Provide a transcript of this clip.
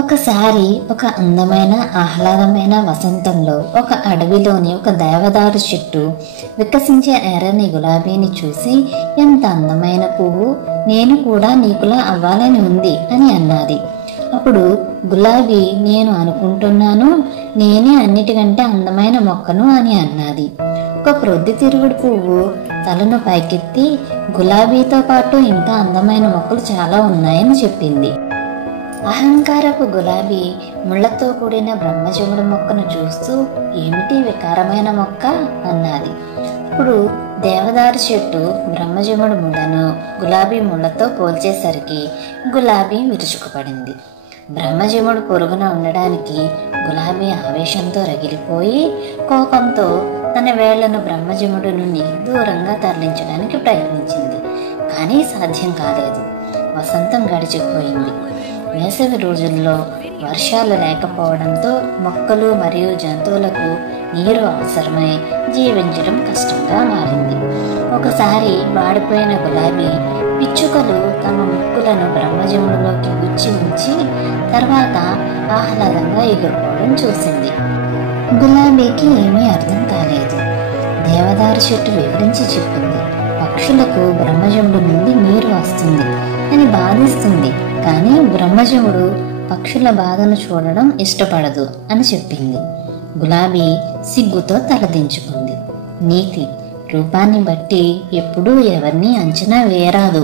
ఒకసారి ఒక అందమైన ఆహ్లాదమైన వసంతంలో ఒక అడవిలోని ఒక దేవదారు చెట్టు వికసించే ఎర్రని గులాబీని చూసి, ఎంత అందమైన పువ్వు, నేను కూడా నీకులా అవ్వాలని ఉంది అని అన్నది. అప్పుడు గులాబీ, నేను అనుకుంటున్నాను, నేనే అన్నిటికంటే అందమైన మొక్కను అని అన్నది. ఒక ప్రొద్దుతిరుగుడు పువ్వు తలను పైకెత్తి, గులాబీతో పాటు ఇంకా అందమైన మొక్కలు చాలా ఉన్నాయని చెప్పింది. అహంకారపు గులాబీ ముళ్లతో కూడిన బ్రహ్మజముడు మొక్కను చూస్తూ, ఏమిటి వికారమైన మొక్క అన్నది. ఇప్పుడు దేవదారు చెట్టు బ్రహ్మజముడు ముళ్లను గులాబీ ముళ్లతో పోల్చేసరికి గులాబీ విరుచుకుపడింది. బ్రహ్మజముడు పొరుగున ఉండడానికి గులాబీ ఆవేశంతో రగిలిపోయి, కోపంతో తన వేళ్లను బ్రహ్మజముడు నుండి దూరంగా తరలించడానికి ప్రయత్నించింది. కానీ సాధ్యం కాలేదు. వసంతం గడిచిపోయింది. వేసవి రోజుల్లో వర్షాలు లేకపోవడంతో మొక్కలు మరియు జంతువులకు నీరు అవసరమై జీవించడం కష్టంగా మారింది. ఒకసారి వాడిపోయిన గులాబీ పిచ్చుకలు తమ ముక్కులను బ్రహ్మజముడిలోకి గుచ్చి ఉంచి తర్వాత ఆహ్లాదంగా ఎగురుకోవడం చూసింది. గులాబీకి ఏమీ అర్థం కాలేదు. దేవదారు చెట్టు వివరించి చెప్పింది, పక్షులకు బ్రహ్మజముడు నుండి నీరు వస్తుంది అని బాధిస్తుంది, కానీ బ్రహ్మజముడు పక్షుల బాధను చూడడం ఇష్టపడదు అని చెప్పింది. గులాబీ సిగ్గుతో తలదించుకుంది. నీతి: రూపాన్ని బట్టి ఎప్పుడూ ఎవరిని అంచనా వేయరాదు.